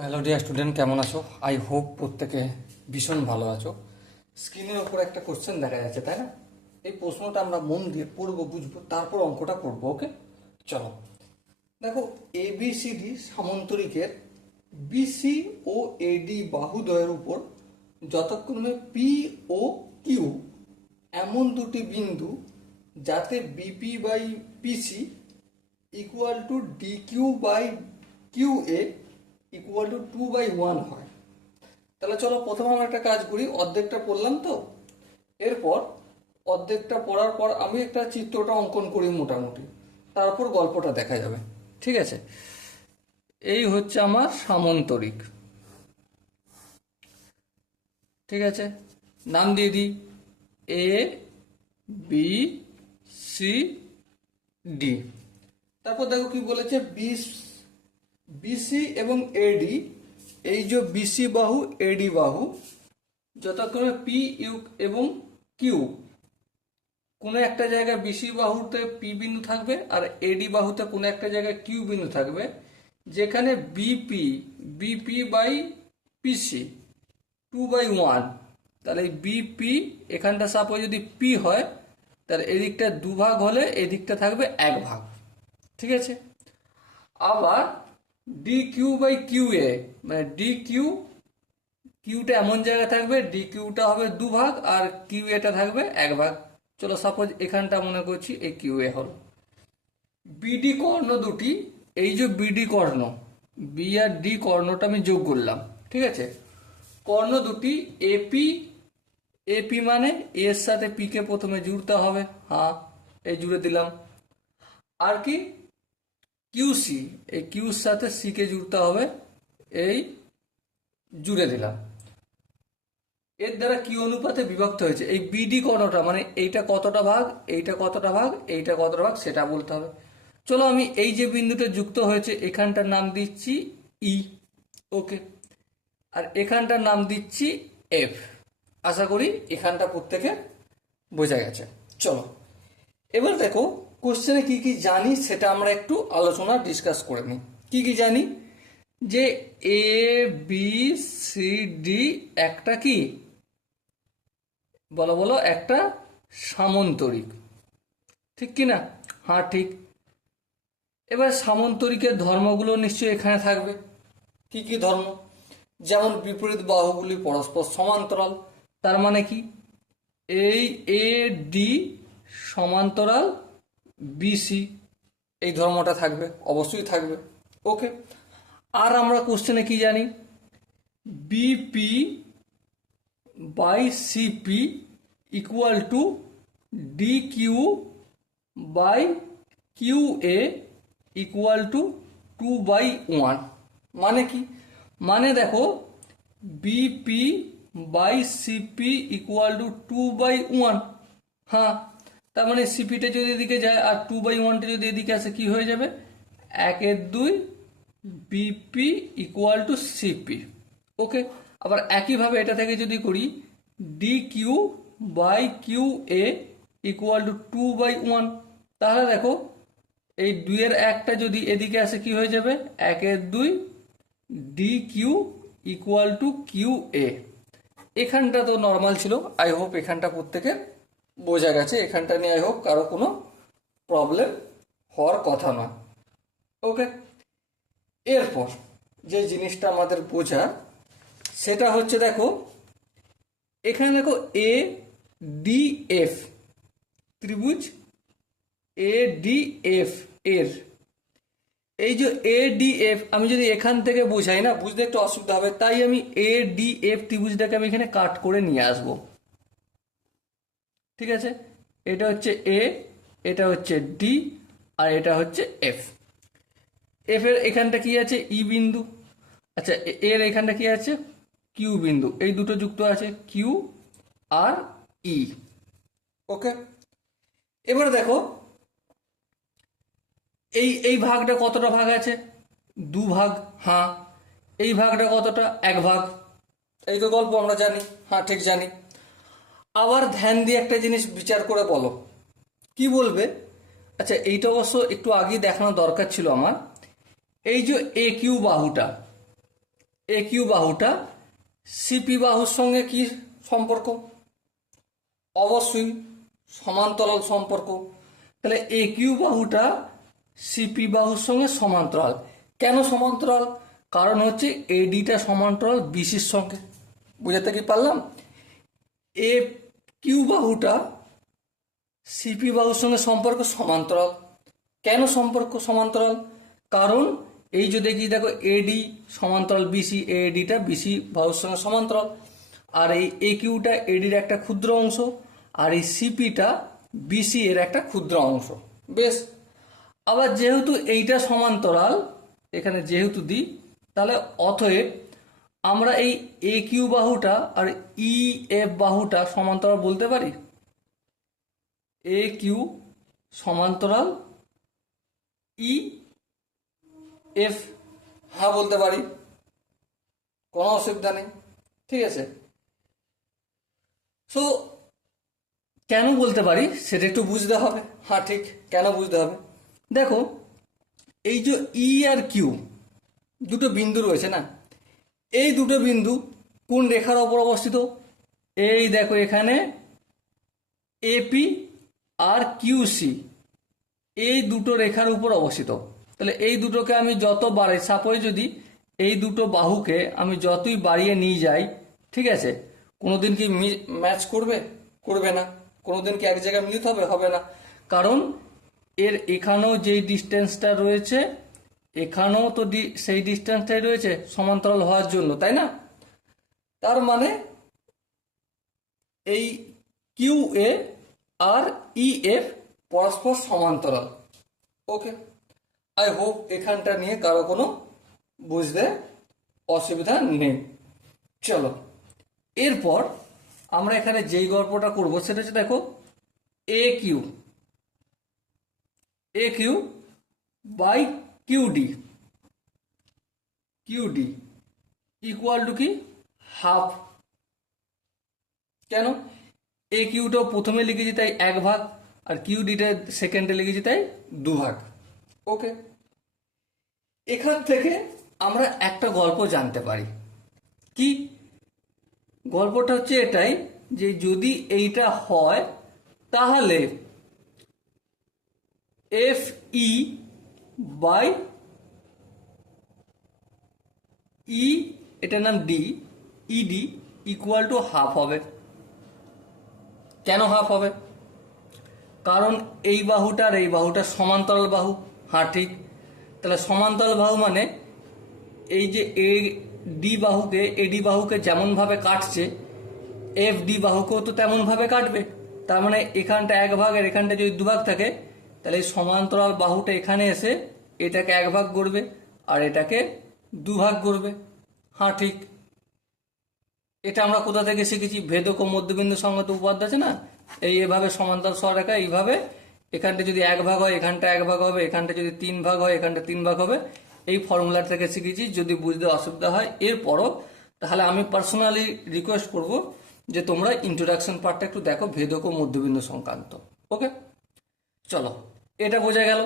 Hello dear student, কেমন আছো? I hope প্রত্যেকে ভীষণ ভালো আছো। স্ক্রিনের ওপর একটা কোশ্চেন দেখা যাচ্ছে, তাই না? এই প্রশ্নটা আমরা মন দিয়ে পড়বো, বুঝবো, তারপর অঙ্কটা করবো। ওকে, চলো। দেখো, এবিসিডি সামান্তরিকের বিসি ও এডি বাহুদ্বয়ের উপর যথাক্রমে পি ও কিউ এমন দুটি বিন্দু যাতে BP by PC equal to D Q by Q A equal to 2/1 হয়। তাহলে চলো প্রথমে আমরা একটা কাজ করি, অর্ধেকটা পড়লাম তো, এরপর অর্ধেকটা পড়ার পর আমি একটা চিত্রটা অঙ্কন করি মোটামুটি, তারপর গল্পটা দেখা যাবে। ঠিক আছে, এই হচ্ছে আমার সামান্তরিক। ঠিক আছে, নাম দিয়ে দিই এ বি সি ডি। তারপর দেখো কি বলেছে, বিসি এবং এডি, এই যে বিসি বাহু এডি বাহু যথাক্রমে পি ইউ এবং কিউ, কোনো একটা জায়গায় বিসি বাহুতে পি বিন্দু থাকবে আর এডি বাহুতে কোনো একটা জায়গায় কিউ বিন্দু থাকবে, যেখানে বিপি বিপি বাই পিসি 2/1। তাহলে এই বিপি এখানটা সাপোজ যদি পি হয়, তাহলে এদিকটা দুভাগ হলে এদিকটা থাকবে এক ভাগ। ঠিক আছে, আবার ডি কিউ বাই কিউ এ, মানে ডি কিউ, কিউটা এমন জায়গায় থাকবে, ডি কিউটা হবে দুভাগ আর কিউ এটা থাকবে এক ভাগ। চলো সাপোজ এখানটা মনে করছি এই কিউ এ হল। বিডি কর্ণ দুটি, এই যে বিডি কর্ণ, বি আর ডি কর্ণটা আমি যোগ করলাম। ঠিক আছে, কর্ণ দুটি এপি, এপি মানে এর সাথে পি কে প্রথমে জুড়তে হবে, হ্যাঁ এই জুড়ে দিলাম। আর কি কিউসি, এই কিউর সাথে সি কে জুড়তে হবে, এই জুড়ে দিলাম। এর দ্বারা কি অনুপাতে বিভক্ত হয়েছে, এই বিডি কর্ণটা মানে এইটা কতটা ভাগ, এইটা কতটা ভাগ, এইটা কতটা ভাগ সেটা বলতে হবে। চলো আমি এই যে বিন্দুটা যুক্ত হয়েছে এখানটার নাম দিচ্ছি ই, ওকে, আর এখানটার নাম দিচ্ছি এফ। আশা করি এখানটা প্রত্যেকে বোঝা গেছে। চলো এবার দেখো কোশ্চেনে কি কি জানি সেটা আমরা একটু আলোচনা ডিসকাস করে নিই। কি কি জানি, যে এ বি সি ডি একটা কি, বলো বলো, একটা সামান্তরিক, ঠিক কি না? হ্যাঁ ঠিক। এবার সামান্তরিকের ধর্মগুলো নিশ্চয়ই এখানে থাকবে। কি কি ধর্ম? যেমন বিপরীত বাহুগুলি পরস্পর সমান্তরাল, তার মানে কি এই এ ডি সমান্তরাল বিসি, এই ধর্মটা থাকবে, অবশ্যই থাকবে। ওকে, আর আমরা কোশ্চেনে কি জানি, BP by CP equal to D Q by Q A equal to 2/1। মানে কি, মানে দেখো BP by CP equal to 2/1। হ্যাঁ, তার মানে সিপিটা যদি এদিকে যায় আর 2/1টা যদি এদিকে আসে কি হয়ে যাবে, 1/2 BP equal to CP. Okay, আবার একইভাবে এটা থেকে যদি করি D Q by Q A equal to 2/1, তাহলে দেখো এই 2-1টা যদি এদিকে আসে কি হয়ে যাবে, 1/2 D Q equal to Q A. এখানটা তো নর্মাল ছিল, আই হোপ এখানটা প্রত্যেকে বোঝা গেছে। এখানটা নিয়ে আই হোপ কারো কোনো প্রবলেম হওয়ার কথা নয়। ওকে, এরপর যে জিনিসটা আমাদের বোঝা সেটা হচ্ছে, দেখো এখানে দেখো এ ডি এফ ত্রিভুজ, এ ডি এফ এর এই যে এ ডি এফ আমি যদি এখান থেকে বোঝাই না, বুঝতে একটু অসুবিধা হবে, তাই আমি এ ডি এফ ত্রিভুজটাকে আমি এখানে কাট করে নিয়ে আসবো। ঠিক আছে, এটা হচ্ছে এ, এটা হচ্ছে ডি, আর এটা হচ্ছে এফ। এফ এর এখানটা কি আছে, ই বিন্দু। আচ্ছা, এর এখানটা কি আছে, কিউ বিন্দু। এই দুটো যুক্ত আছে, কিউ আর ই। ওকে, এবার দেখো এই এই ভাগটা কতটা ভাগ আছে, দু ভাগ। হ্যাঁ, এই ভাগটা কতটা, এক ভাগ। এই তো গল্প আমরা জানি, হ্যাঁ ঠিক জানি। আবার ধ্যান দিয়ে একটা জিনিস বিচার করে বলো, কি বলবে? আচ্ছা, এইটা অবশ্য একটু আগেই দেখানো দরকার ছিল আমার। এই যে এ কিউ বাহুটা, এ কিউ বাহুটা সিপি বাহুর সঙ্গে কি সম্পর্ক? অবশ্যই সমান্তরাল সম্পর্ক। তাহলে এ কিউ বাহুটা সিপি বাহুর সঙ্গে সমান্তরাল। কেন সমান্তরাল? কারণ হচ্ছে এডিটা সমান্তরাল বিসির সঙ্গে। বুঝাতে কি পারলাম? এ কিউ বাহুটা সিপি বাহুর সঙ্গে সম্পর্ক সমান্তরাল। কেন সম্পর্ক সমান্তরাল? কারণ এই যে দেখো এডি সমান্তরাল বিসি, এডিটা বিসি বাহুর সঙ্গে সমান্তরাল, আর এই এ কিউটা এডির একটা ক্ষুদ্র অংশ, আর এই সিপিটা বিসি এর একটা ক্ষুদ্র অংশ। বেশ, আবার যেহেতু এইটা সমান্তরাল, এখানে যেহেতু দিই, তাহলে অতএব আমরা এই এ কিউ বাহুটা আর ই এফ বাহুটা সমান্তরাল বলতে পারি। এ কিউ সমান্তরাল ই এফ, হ্যাঁ বলতে পারি, কোনো অসুবিধা নেই। ঠিক আছে, সো কেন বলতে পারি সেটা একটু বুঝতে হবে। হ্যাঁ ঠিক, কেন বুঝতে হবে? দেখো, এই যে ই আর কিউ দুটো বিন্দু রয়েছে না, এই দুটো বিন্দু কোন রেখার ওপর অবস্থিত? এই দেখো এখানে এপি আর কিউসি, এই দুটো রেখার উপর অবস্থিত। তাহলে এই দুটোকে আমি যত বাড়াই, সাপোজ যদি এই দুটো বাহুকে আমি যতই বাড়িয়ে নিয়ে যাই, ঠিক আছে, কোনোদিন কি ম্যাচ করবে? করবে না। কোনোদিন কি এক জায়গায় মিলিত হবে? হবে না। কারণ এর এখানেও যেই ডিস্টেন্সটা রয়েছে, এখানেও তো সেই ডিস্টেন্সটাই রয়েছে সমান্তরাল হওয়ার জন্য, তাই না? তার মানে এই কিউ এ আর ই এফ পরস্পর সমান্তরাল। ওকে, আই হোপ এখানটা নিয়ে কারো কোনো বুঝতে অসুবিধা নেই। চলো, এরপর আমরা এখানে যেই গল্পটা করব সেটা হচ্ছে, দেখো, A Q by QD, QD equal to কি? হাফ। কেন? এ কিউটাও প্রথমে লিখেছি তাই 1 ভাগ, আর কিউডিটা সেকেন্ডে লিখেছি তাই 2 ভাগ। ওকে, এখান থেকে আমরা একটা গল্প জানতে পারি। কি গল্পটা? হচ্ছে এটাই যে যদি এইটা হয় তাহলে এফ ই বাই ই, এটার নাম D, ED equal to half হবে। কেন হাফ হবে? কারণ এই বাহুটা আর এই বাহুটা সমান্তরাল বাহু। হ্যাঁ ঠিক, তাহলে সমান্তরাল বাহু মানে এই যে এ ডি বাহুকে, এডি বাহুকে যেমনভাবে কাটছে, এফ ডি বাহুকেও তো তেমনভাবে কাটবে। তার মানে এখানটা 1 ভাগ আর এখানটা যদি 2 ভাগ থাকে, তাহলে এই সমান্তরাল বাহুটা এখানে এসে এটাকে 1 ভাগ করবে আর এটাকে 2 ভাগ করবে। হ্যাঁ ঠিক, এটা আমরা কোথা থেকে শিখেছি? ভেদক ও মধ্যবিন্দু সংগত উপপাদ্য আছে না, এভাবে সমান্তরাল সরলরেখা এইভাবে এখানটা যদি 1 ভাগ হয় এখানটা 1 ভাগ হবে, এখানটা যদি 3 ভাগ হয় এখানটা 3 ভাগ হবে। এই ফর্মুলা থেকে শিখেছি। যদি বুঝতে অসুবিধা হয় এরপরও, তাহলে আমি পার্সোনালি রিকোয়েস্ট করব যে তোমরা ইন্ট্রোডাকশন পার্টটা একটু দেখো, ভেদক ও মধ্যবিন্দু সংক্রান্ত। ওকে, চলো, এটা বোঝা গেল।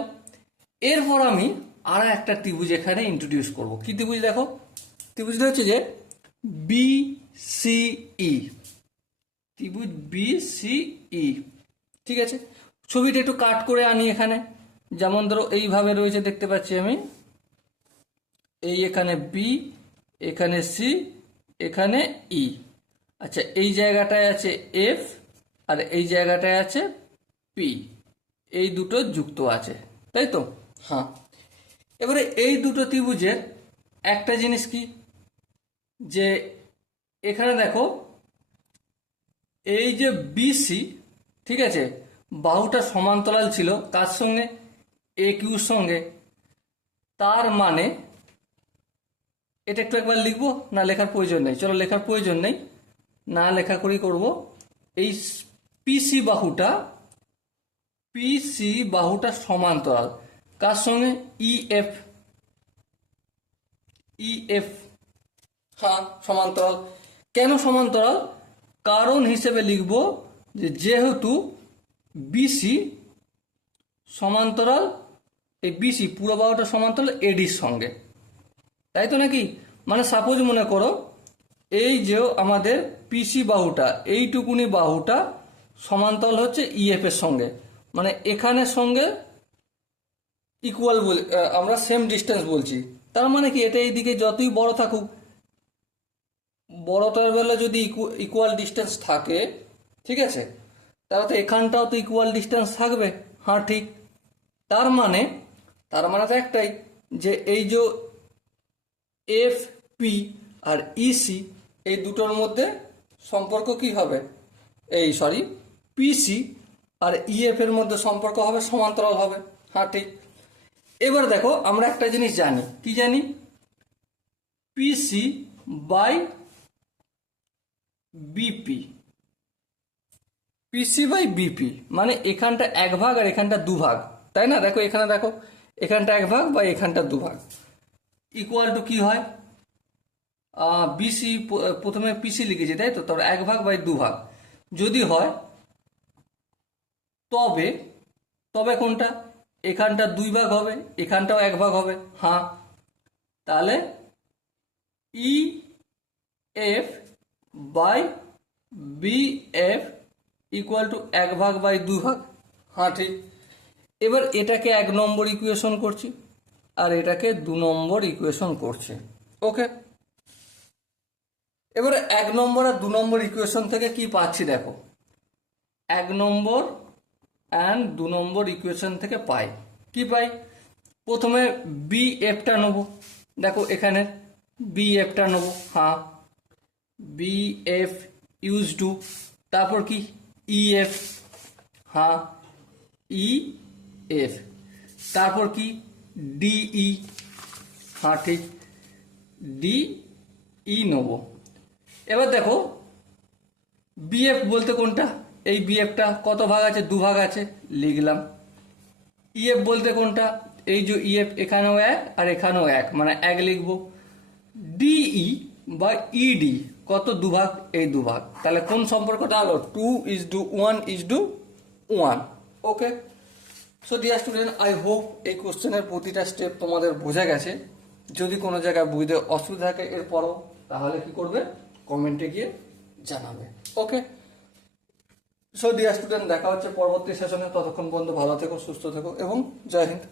এরপর আমি আর একটা ত্রিভুজ এখানে ইন্ট্রোডিউস করব। কি ত্রিভুজ? দেখো, ত্রিভুজটা হচ্ছে যে বিসিই, ত্রিভুজ বিসিই। ঠিক আছে, ছবিটা একটু কাট করে আনি এখানে। যেমন ধরো এইভাবে রয়েছে, দেখতে পাচ্ছি আমি, এই এখানে বি, এখানে সি, এখানে ই। আচ্ছা, এই জায়গাটায় আছে এফ আর এই জায়গাটায় আছে পি, এই দুটো যুক্ত আছে, তাই তো? হ্যাঁ, এবারে এই দুটো ত্রিভুজের একটা জিনিস কি, যে এখানে দেখো এই যে বিসি, ঠিক আছে, বাহুটা সমান্তরাল ছিল কার সঙ্গে? এ কিউর সঙ্গে। তার মানে এটা একটু একবার লিখবো না? লেখার প্রয়োজন নেই, চলো লেখার প্রয়োজন নেই, না লেখা করেই করবো। এই পিসি বাহুটা, পিসি বাহুটা সমান্তরাল কার সঙ্গে? EF, EF. হ্যাঁ সমান্তরাল। কেন সমান্তরাল? কারণ হিসেবে লিখব যে যেহেতু বিসি সমান্তরাল, এই বিসি পুরো বাহুটা সমান্তরাল এডির সঙ্গে, তাই তো নাকি? মানে সাপোজ মনে করো এই যে আমাদের পিসি বাহুটা, এইটুকুনি বাহুটা সমান্তরাল হচ্ছে ইএফ এর সঙ্গে, মানে এখানের সঙ্গে ইকুয়াল আমরা সেম ডিস্টেন্স বলছি। তার মানে কি এটা এইদিকে যতই বড় থাকুক, বড়টার বেলা যদি ইকুয়াল ডিস্টেন্স থাকে, ঠিক আছে, তাহলে তো এখানটাও তো ইকুয়াল ডিস্টেন্স থাকবে। হ্যাঁ ঠিক। তার মানে তো একটাই, যে এই যে এফ পি আর ইসি এই দুটোর মধ্যে সম্পর্ক কি হবে, পিসি আর ইএফ এর মধ্যে সম্পর্ক হবে সমান্তরাল হবে। হ্যাঁ ঠিক। এবার দেখো আমরা একটা জিনিস জানি, কি জানি, PC by BP, PC by BP মানে এখানটা 1 ভাগ আর এখানটা 2 ভাগ, তাই না? দেখো এখানে, দেখো এখানটা 1 ভাগ বা এখানটা 2 ভাগ, ইকুয়াল টু কি হয়, বিসি, প্রথমে পিসি লিখেছি তাই তো, তারপর 1 ভাগ বাই 2 ভাগ যদি হয়, তবে তবে কোনটা, এখানটা 2 ভাগ হবে, এখানটাও 1 ভাগ হবে। হ্যাঁ, তাহলে E F by B F equal to 1 ভাগ বাই 2 ভাগ। হ্যাঁ ঠিক। এবার এটাকে 1 নম্বর ইকুয়েশন করছি আর এটাকে 2 নম্বর ইকুয়েশন করছি। ওকে, এবারে 1 নম্বর আর 2 নম্বর ইকুয়েশন থেকে কি পাচ্ছি দেখো, 1 নম্বর অ্যান্ড 2 নম্বর ইকুয়েশন থেকে পাই কি পাই, প্রথমে বি এফটা নেব, দেখো এখানে বি এফটা নেব। হ্যাঁ, বি এফ ইউজ টু, তারপর কি ই এফ, হ্যাঁ ই এফ, তারপর কি ডিই, হ্যাঁ ঠিক ডিই নেব। এবার দেখো বিএফ বলতে কোনটা, এই বিএফটা কত ভাগ আছে, 2 ভাগ আছে, লিখলাম। ইএফ বলতে কোনটা, এই যে ইএফ এখানেও 1 আর এখানেও 1, মানে 1 লিখবো। ডিই বা ইডি কত, 2 ভাগ, এই 2 ভাগ, তাহলে কোন সম্পর্কটা হলো 2:1:1। Okay, so dear student, I hope এই কোশ্চেনের প্রতিটা স্টেপ তোমাদের বোঝা গেছে। যদি কোনো জায়গায় বুঝতে অসুবিধা থাকে এরপরও, তাহলে কি করবে, কমেন্টে গিয়ে জানাবে। ওকে, সো ডিয়ার স্টুডেন্ট, দেখা হচ্ছে পরবর্তী সেশনে। ততক্ষণ পর্যন্ত ভালো থেকো, সুস্থ থেকো এবং জয় হিন্দ।